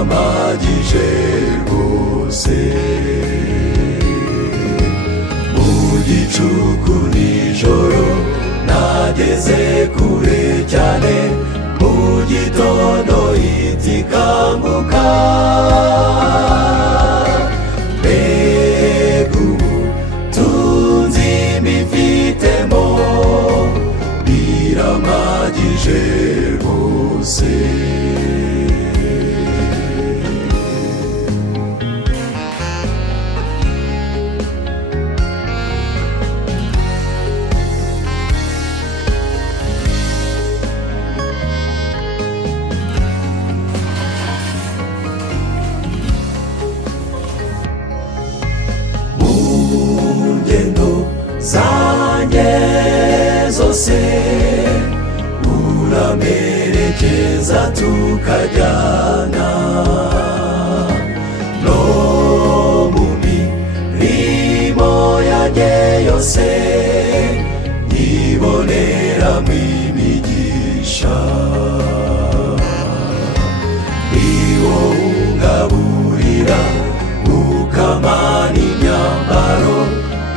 biramagije rwose mu gicuku nijoro nageze kure cyane mu gitondo itikanguka mbega ubutunzi mbifitemo biramagije rwose zanjye zose uramerekeza tukajyana no mu mirimo yanjye yose nyiboneramo imigisha ni wowe ungaburira ukamana imyambaro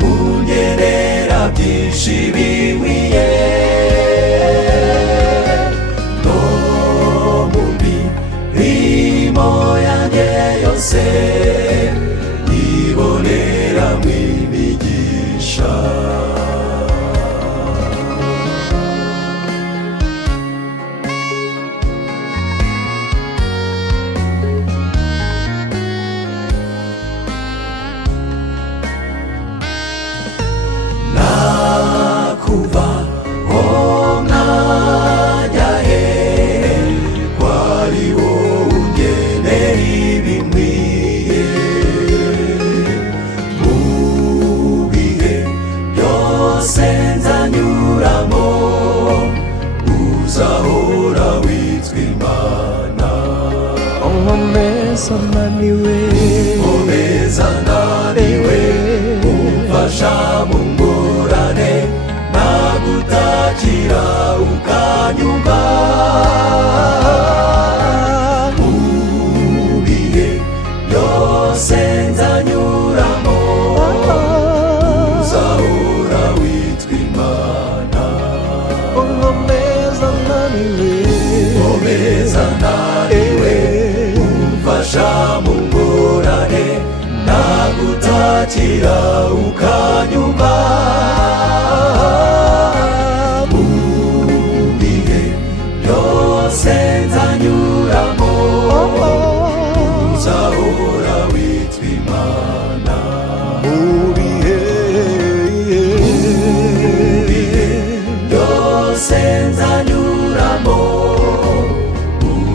ungenera byinshi binkwiye no mu mirimo yanjye yose nyiboneramo imigisha kuva nkajya hehe wari wowe ungenera ibinkwiye mu bihe byose nzanyuramo uzahora witwa Imana unkomeza naniwe umfasha mu ngorane nagutakira ukanyumva mu bihe byose nzanyuramo uzahora witwa Imana unkomeza naniwe umfasha mu ngorane nagutakira ukanyumva mu bihe byose nzanyuramo uzahora witwa Imana mu bihe byose nzanyuramo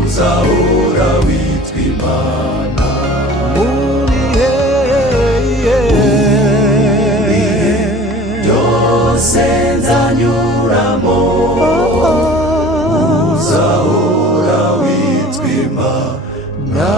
uzahora witwa Imana byose nzanyuramo uzahora witwa Imana.